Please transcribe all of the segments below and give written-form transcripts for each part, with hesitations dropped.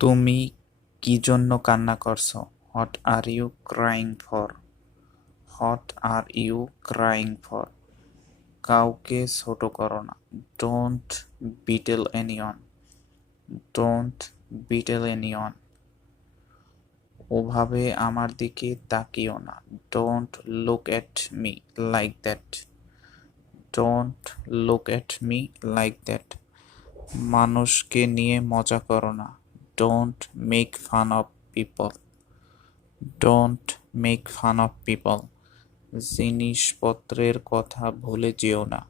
তুমি কি জন্য কান্না করছো? What are you crying for? What are you crying for? কাউকে ছোট করো না। Don't belittle anyone. Don't belittle anyone. ওভাবে আমার দিকে তাকিও না। Don't look at me like that. Don't look at me like that. মানুষকে নিয়ে মজা করো না। Don't make fun of people. Don't make fun of people. জিনিসপত্রের কথা ভুলে যেও না।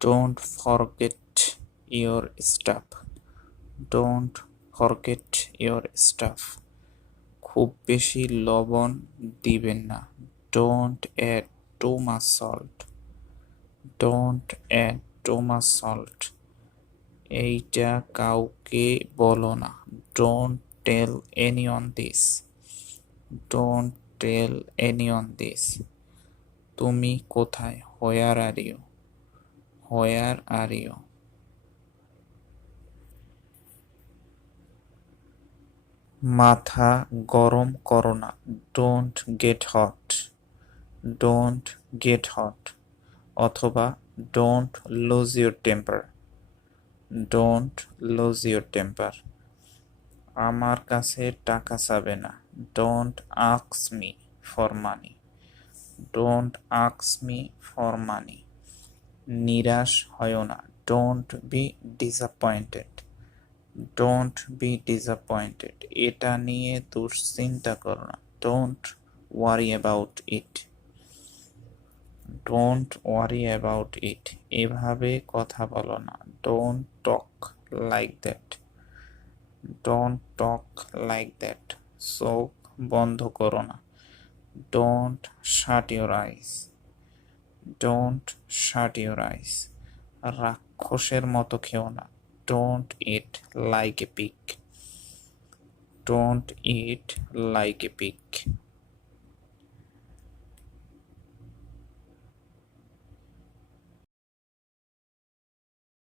Don't forget your stuff. Don't forget your stuff. খুব বেশি লবণ দিবেন না। Don't add too much salt. Don't add too much salt. এইটা কাউকে বলো না। Don't tell anyone this. Don't tell anyone this. তুমি কোথায়? Where are you? Where are you? মাথা গরম করো না। Don't get hot. Don't get hot. অথবা don't lose your temper. Don't lose your temper. আমার কাছে টাকা চাবে না। Don't ask me for money. Don't ask me for money. নিরাশ হয়ো না। Don't be disappointed. Don't be disappointed. এটা নিয়ে দুশ্চিন্তা করো না। Don't worry about it. Don't worry about it. এভাবে কথা বলো না। Don't talk like that. Don't talk like that. চোখ বন্ধ করো না। Don't shut your eyes. Don't shut your eyes. রাক্ষসের মতো খেও না। Don't it like a pig. Don't it like a pig.